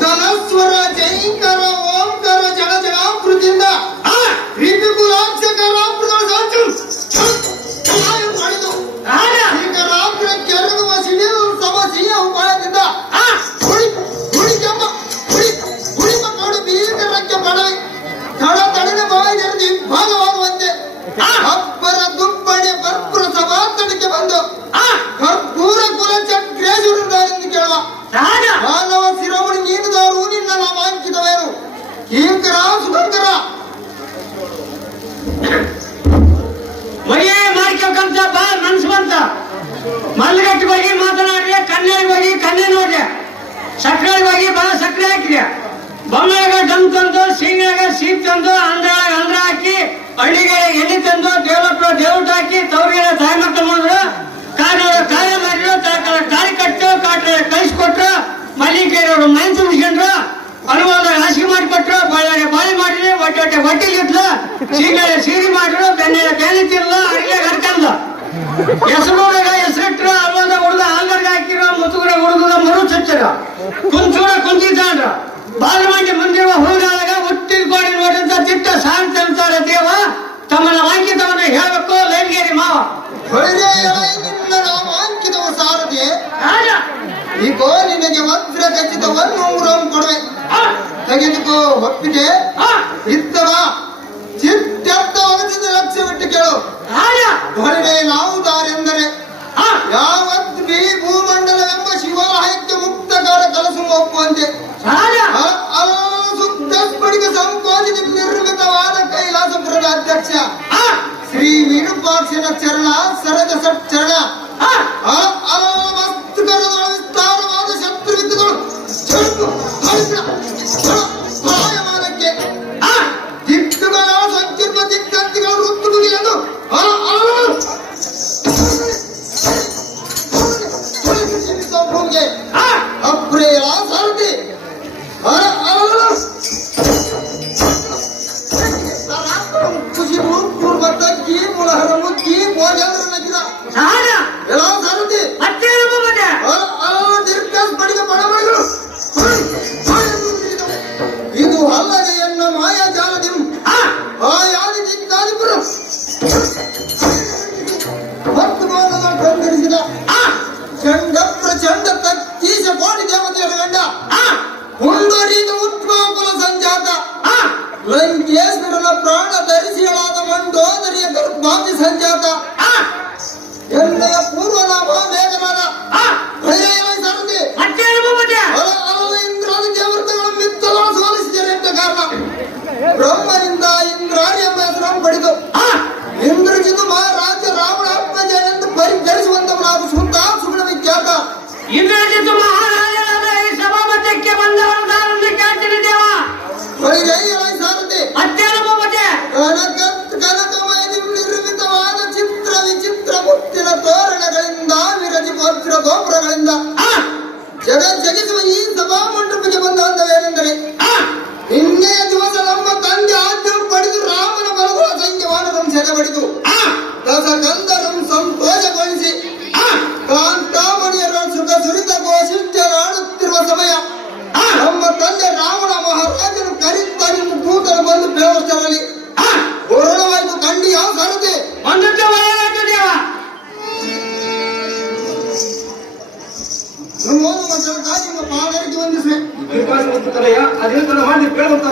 ಧನಸ್ವರ ಜೈಂಕರ ಓಂಕಾರ ಜನ ಜನಾಮೃತಿಯಿಂದ ಮಾಡಿದು ಈಗ ರಾತ್ರಿ ಕೆರಗುವ ಸಿಡಿಲು ಸಮಸ್ಯೆಯ ಉಪಾಯದಿಂದ ಹುಳಿಮ ಕಾಡು ಬೀಕರಕ್ಕೆ ಪಡವೆ ತಡ ತಡೆದ ಬಾಯಿಗೆ ಭಾಗವಾಗುವಂತೆ ಅಬ್ಬರ ದುಪ್ಪಣೆ ಬರ್ಪುರ ಸಭಾತಡಕ್ಕೆ ಬಂದು ಕರ್ಪೂರ ಕುಲ ಚಕ್ರೇಶ್ವರರಿಂದ ಎಂದು ಕೇಳುವ ಮಾನವ ಶಿರೋಮಣಿ ನೀನುದಾರು ನಿನ್ನ ನಾಮಾಂಕಿತವೇನು ಕೀಂಕರ ಸುಧಂಕರ ಮರಿಯೇ ಮಾಡ್ಕೊಂತ ಬಾ ಮನ್ಸುವಂತ ಮಲ್ಗಟ್ಟಿ ಬಗ್ಗೆ ಮಾತನಾಡ್ರಿ ಕನ್ನೆಗೆ ಹೋಗಿ ಕನ್ನೆ ನೋಡ್ರಿ ಸಕ್ಕರೆ ಹೋಗಿ ಬಾ ಸಕ್ಕರೆ ಹಾಕ್ರಿ ಬೊಮ್ಮಗ ಡಮ್ ತಂದು ಸೀಂಗಾಗ ಸೀಪ್ ತಂದು ಅಂದ್ರಾಗ ಅಂದ್ರ ಹಾಕಿ ಹಳ್ಳಿಗೆ ಎಣ್ಣೆ ತಂದು ದೇವಟ ಹಾಕಿ ತವ್ರಿಗೆ ತಾಯಿ ಮಕ್ಕಳು ಮಾಡಿದ್ರು ಕಾರ್ಯ ಮಾಡಿದ್ರು ತಾಳಿ ಕಟ್ಟು ಕಳಿಸ್ಕೊಟ್ರು ಮಲ್ಲಿಗೆಯವರು ಮೈನ್ ತುಂಬಿಸ್ಕೊಂಡ್ರು ಅನುವಾದ ಹಾಸಿಗೆ ಮಾಡಿಕೊಟ್ರು ಬಾಳೆ ಮಾಡಿದ್ರಿ ಹೊಟ್ಟೆಲಿ ಇಟ್ಲು ಸೀರೆ ಮಾಡಿದ್ರು ಬೆನ್ನೆ ತಿರ್ಲು ಅಡಿಗೆ ಕರ್ಕಂದ ಹೆಸರೂರಾಗ ಹೆಸರಿಟ್ರು ಅಲ್ವಾದ ಹುಡುಗ ಆಲ್ಗರ್ಗ ಹಾಕಿರೋ ಮುತ್ತುಗುರ ಹುಡುಗದ ಮರು ಚಚ್ಚರ ಕುಂಚಿತಾಂಡ್ರ ಬಾಲಮಂಡಿ ಮುಂದಿರುವ ಹುಡುಗಾದಾಗ ಹುಟ್ಟಿದ ಗೋಡಿ ನೋಡಿದಂತ ತಿಟ್ಟ ಶಾಂತ ಅಂತಾರೆ ದೇವ ತಮ್ಮನ್ನ ವಾಂಕಿತವನ್ನ ಹೇಳ್ಬೇಕು ಲೈನ್ಗೇರಿ ಮಾವ ನಿನ್ನ ನಾಮಾಂಕಿತವ ಸಾರದೆ ಈಗೋ ನಿನಗೆ ವಜ್ರ ಖಚಿತವನ್ನು ಉಂಗುರಂ ಕೊಡುವೆ ತೆಗೆದುಕೋ ಒಪ್ಪಿಗೆ ಇತ್ತವ ಚಿತ್ತೆತ್ತ ಒಗದಿಂದ ಲಕ್ಷ್ಯವಿಟ್ಟು ಕೇಳು ಹೊರಗೆ ನಾವು ದಾರೆಂದರೆ ಯಾವತ್ ಭೂಮಂಡಲವೆಂಬ ಶಿವಾಲಯಕ್ಕೆ ಮುಕ್ತಕಾರ ಕಲಸು ಒಪ್ಪುವಂತೆ ಸುತ್ತ ಸ್ಫಟಿಕ ಸಂಕೋಚಿತ ನಿರ್ಮಿತವಾದ ಕೈಲಾಸಪುರದ ಅಧ್ಯಕ್ಷ ಶ್ರೀ ವಿರೂಪಾಕ್ಷನ ಚರಣ ಸರದ ಸಚ್ಚರಣ ವಿಸ್ತಾರವಾದ ಶತ್ರುವಿದ್ದುಗಳು ಸಹಾಯಮಾನಕ್ಕೆ ದಿಕ್ಕುಗಳ ಸಂಕೀರ್ಣ ದಿಕ್ಕಂತಿಗಳ ವೃತ್ತುಗಳು ಎಂದು ಭೂಮಿಗೆ ಅಪ್ರೇಯ ಸಾರಥಿ ಖುಷಿ ಪೂರ್ವ ತಗ್ಗಿ ಮುಳಹರ ಮುಗ್ಗಿ ಭೋಜನ ನಗಿದ ಎಲ್ಲ ಸಾರಥಿ ದೀರ್ಘಸ್ಫಟಿಕ ಬಡಬಡಿಗಳು ಇದು ಅಲ್ಲದೆ ಎನ್ನ ಮಾಯಾಜಾಲದಿ ಆಯಾದಿ ದಿಕ್ಕಾದಿಪುರ ಮತ್ತು ಮೌನದ ಕಂಗರಿಸಿದ ಚಂಡ ಪ್ರಚಂಡ ತತ್ತೀಶ ಕೋಟಿ ದೇವತೆಯರ ಗಂಡ ಮುಂದುವರಿದ ಉತ್ಮಾಕುಲ ಸಂಜಾತ ಲಂಕೇಶ್ವರನ ಪ್ರಾಣ ಧರಿಸಿಗಳಾದ ಮಂಡೋದರಿಯ ಗರ್ಭಾತಿ ಸಂಜಾತ ಎಣ್ಣೆಯ ಪೂರ್ವನಾಮ ಮೇಘನಾದ ಸರದಿ ಇಂದ್ರಾದಿ ದೇವತೆಗಳು ಮಿತ್ತಲ ಸೋಲಿಸಿದರೆ ಎಂಬ ಕಾರಣ ಬ್ರಹ್ಮನಿಂದ ಇಂದ್ರಾದಿ ಎಂಬ ಹೆಸರನ್ನು ಪಡೆದು ಇಂದ್ರಜಿತು ಮಹಾರಾಜ ರಾವಣ ಅಪ್ಪಜ ಎಂದು ಪರಿಗಣಿಸುವಂತವನಾದ ಸುತ್ತ ಸುಗುಣ ವಿಖ್ಯಾತ ಇಂದ್ರಜಿತು ಮಹಾರಾಜನಾದ ಈ ಸಭಾಮಧ್ಯಕ್ಕೆ ಬಂದವರನ್ನು ಕೇಳ್ತೀನಿ ದೇವ ಸಾರಥಿ ಕನಕಮಯ ನಿರ್ಮಿತವಾದ ಚಿತ್ರ ವಿಚಿತ್ರ ಮುತ್ತಿನ ತೋರಣಗಳಿಂದ ವಿರಜಿ ಪವಿತ್ರ ಗೋಪುರಗಳಿಂದ ಜಗಿಸುವ ಈ ಸಭಾ ಮಂಟಪಕ್ಕೆ ಬಂದ ಹಂತವೇನೆಂದರೆ ನಿನ್ನೆಯ ದಿವಸ ನಮ್ಮ ತಂದೆ ಆಜ್ಞೆ ಪಡೆದು ರಾಮನ ಬಲಗುವ ಸಂಖ್ಯವಾನರಂ ಸೆರೆಬಡಿದು ದಸಕಂದರಂ ಸಂತೋಷಗೊಳಿಸಿ ಕಾಂತಾಮಣಿಯರ ಸುಖ ಸುರಿತ ಗೋಶಿಷ್ಠರಾಡುತ್ತಿರುವ ಸಮಯ ನಮ್ಮ ತಂದೆ ರಾವಣ ಮಹಾರಾಜನು ಕರಿತ ನಿಮ್ಮ ದೂತರು ಬಂದು ಬೇವಸ್ಥರಲ್ಲಿ ಪೂರ್ಣವಾಯಿತು ಕಂಡಿ ಯಾವ ಸಾರಥಿ ನಿಮ್ಮ ಪಾದರಿಗೆ ವಂದಿಸಿ ಅದೇ ತರ ಮಾಡಿ ಕೇಳುವಂತ